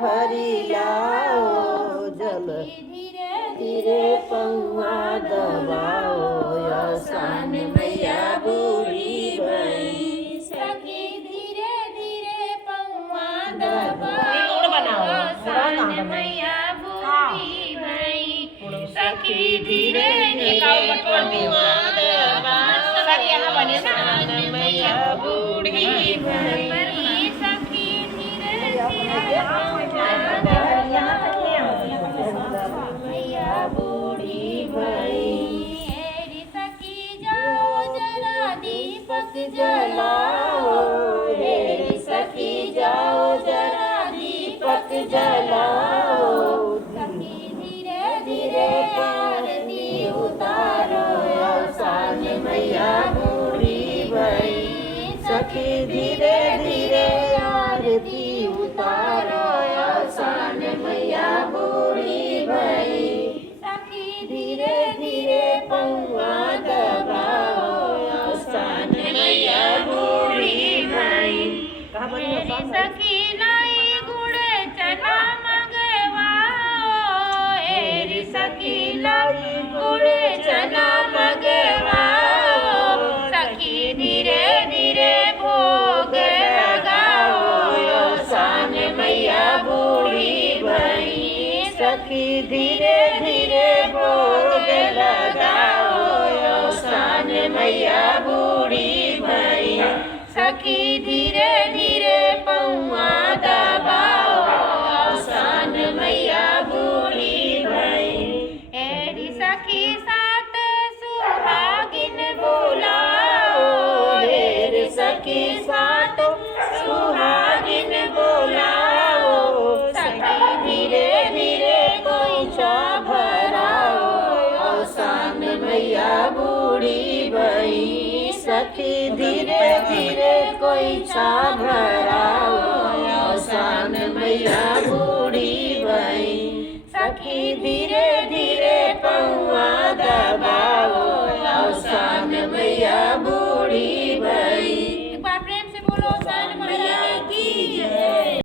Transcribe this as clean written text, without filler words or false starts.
भरी लाओ जल धीरे धीरे पौआ दबाओ आसान मैया बूढ़ी भई सखी धीरे धीरे पौआ गुड़ बनाओ, आसान मैया बूढ़ी भई सखी धीरे धीरे पौआ सखी यहाँ बने ना मैया बूढ़ी भई सखी धीरे धीरे मैया बूढ़ी भई मेरी सखी जाओ जरा दीपक जलाओ मेरी सखी जाओ जरा दीपक जलाओ सखी धीरे धीरे आरती उतारो आसान मैया बूढ़ी भई सखी धीरे धीरे आरती उतारो आसान मैया बूढ़ी भई सखी धीरे धीरे पौआ दबाओ आसान मैया बूढ़ी भई मेरी सखी लाई गुड़ चना मंगवाओ मेरी सखी लाई गुड़ चना मंगवाओ सखी धीरे धीरे भोग लगाओ आसान मैया बूढ़ी भई सखी धीरे धीरे भोग लगाओ आसान मैया बूढ़ी भई सखी धीरे धीरे पौआ दबाओ आसान मैया बूढ़ी भई एरी सखी सात सुहागिन बुलाओ ढेर सखी सात सुहागिन बोलाओ सखी धीरे धीरे कोई चा भराओ आसान मैया बूढ़ी भई सखी धीरे धीरे कोई चा भराओ आसान मैया बूढ़ी भई सखी धीरे धीरे पौआ दबाओ आसान मैया बूढ़ी भई एक बार प्रेम से बोलो सन मैया